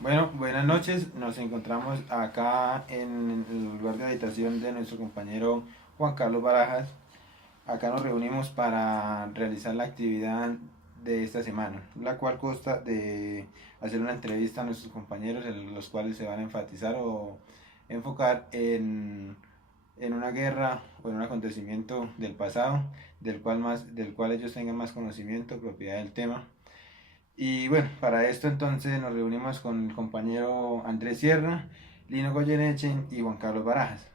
Bueno, buenas noches. Nos encontramos acá en el lugar de habitación de nuestro compañero Juan Carlos Barajas. Acá nos reunimos para realizar la actividad de esta semana, la cual consta de hacer una entrevista a nuestros compañeros, en los cuales se van a enfatizar o enfocar en una guerra o en un acontecimiento del pasado, del cual ellos tengan más conocimiento, propiedad del tema. Y bueno, para esto entonces nos reunimos con el compañero Andrés Sierra, Lino Goyeneche y Juan Carlos Barajas.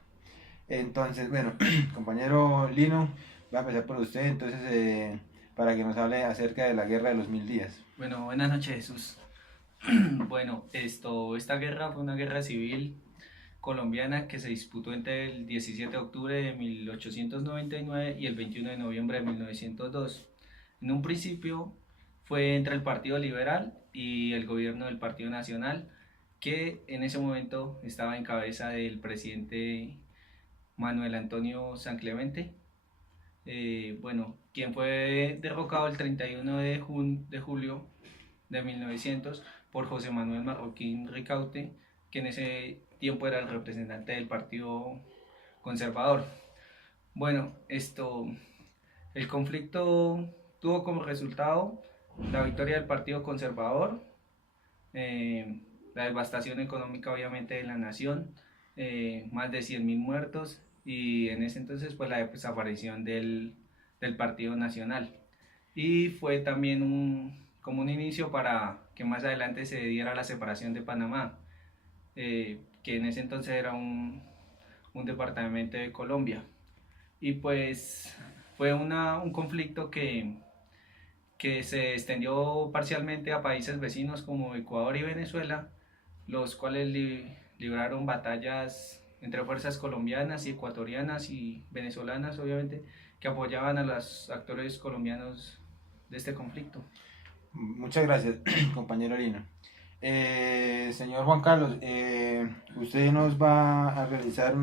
Entonces, bueno, compañero Lino, voy a empezar por usted, entonces, para que nos hable acerca de la Guerra de los Mil Días. Bueno, buenas noches, Jesús. Bueno, esta guerra fue una guerra civil colombiana que se disputó entre el 17 de octubre de 1899 y el 21 de noviembre de 1902. En un principio fue entre el Partido Liberal y el gobierno del Partido Nacional, que en ese momento estaba en cabeza del presidente Manuel Antonio San Clemente. Bueno, quien fue derrocado el 31 de julio de 1900 por José Manuel Marroquín Ricaute, que en ese tiempo era el representante del Partido Conservador. Bueno, el conflicto tuvo como resultado la victoria del Partido Conservador, la devastación económica obviamente de la nación, más de 100.000 muertos y en ese entonces pues la desaparición del Partido Nacional. Y fue también como un inicio para que más adelante se diera la separación de Panamá, que en ese entonces era un departamento de Colombia. Y pues fue un conflicto que se extendió parcialmente a países vecinos como Ecuador y Venezuela, los cuales libraron batallas entre fuerzas colombianas y ecuatorianas y venezolanas, obviamente, que apoyaban a los actores colombianos de este conflicto. Muchas gracias, compañero Lino. Señor Juan Carlos, usted nos va a realizar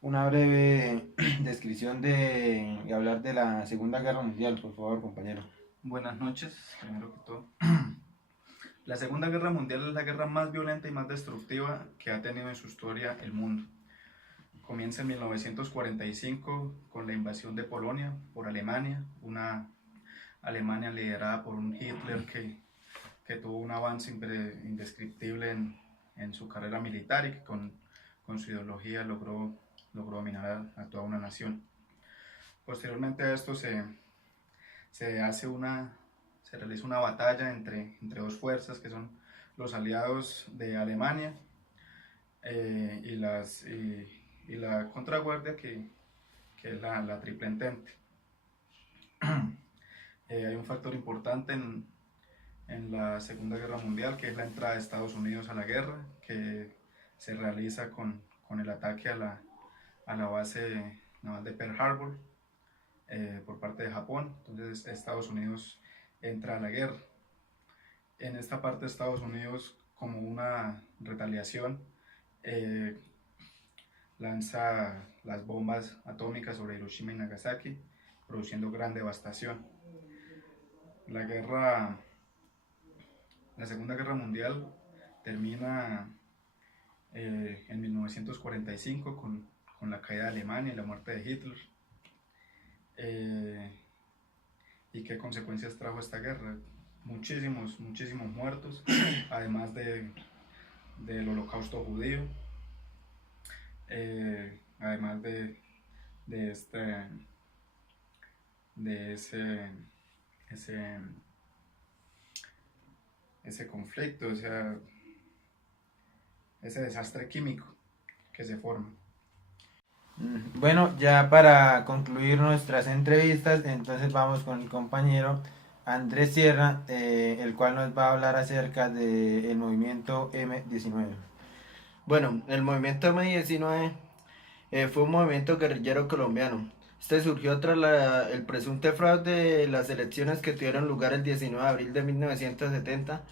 una breve descripción y hablar de la Segunda Guerra Mundial, por favor, compañero. Buenas noches, primero que todo. La Segunda Guerra Mundial es la guerra más violenta y más destructiva que ha tenido en su historia el mundo. Comienza en 1945 con la invasión de Polonia por Alemania, una Alemania liderada por un Hitler que tuvo un avance indescriptible en su carrera militar y que con su ideología logró dominar a toda una nación. Posteriormente a esto se hace se realiza una batalla entre dos fuerzas que son los aliados de Alemania y la contraguardia que es la Triple Entente. Hay un factor importante en la Segunda Guerra Mundial, que es la entrada de Estados Unidos a la guerra, que se realiza con el ataque a la base naval de Pearl Harbor por parte de Japón. Entonces Estados Unidos entra a la guerra. En esta parte Estados Unidos, como una retaliación, eh, lanza las bombas atómicas sobre Hiroshima y Nagasaki, produciendo gran devastación. La guerra, la Segunda Guerra Mundial termina en 1945 con la caída de Alemania y la muerte de Hitler. Eh, ¿Y qué consecuencias trajo esta guerra? Muchísimos muertos, además del holocausto judío, además de, este, de ese, ese conflicto, o sea, ese desastre químico que se forma. Bueno, ya para concluir nuestras entrevistas, entonces vamos con el compañero Andrés Sierra, el cual nos va a hablar acerca del movimiento M-19. Bueno, el movimiento M-19 fue un movimiento guerrillero colombiano. Este surgió tras el presunto fraude de las elecciones que tuvieron lugar el 19 de abril de 1970,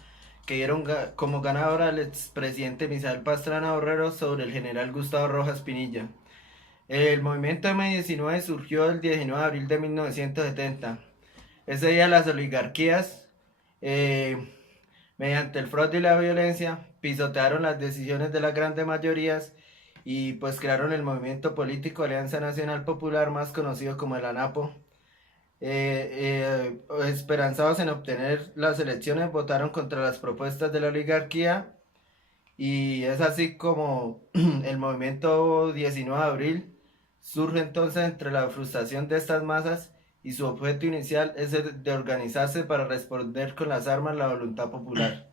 que dieron como ganador al expresidente Misael Pastrana Borrero sobre el general Gustavo Rojas Pinilla. El movimiento M-19 surgió el 19 de abril de 1970. Ese día las oligarquías eh, Mediante el fraude y la violencia, pisotearon las decisiones de las grandes mayorías y pues crearon el movimiento político Alianza Nacional Popular, más conocido como el ANAPO. Esperanzados en obtener las elecciones, votaron contra las propuestas de la oligarquía y es así como el movimiento 19 de abril surge entonces entre la frustración de estas masas y su objeto inicial es el de organizarse para responder con las armas la voluntad popular.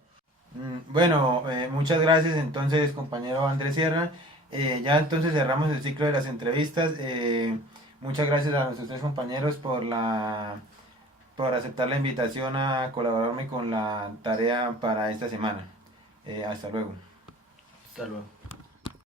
Bueno, muchas gracias entonces compañero Andrés Sierra. Ya entonces cerramos el ciclo de las entrevistas. Muchas gracias a nuestros tres compañeros por aceptar la invitación a colaborarme con la tarea para esta semana. Hasta luego. Hasta luego.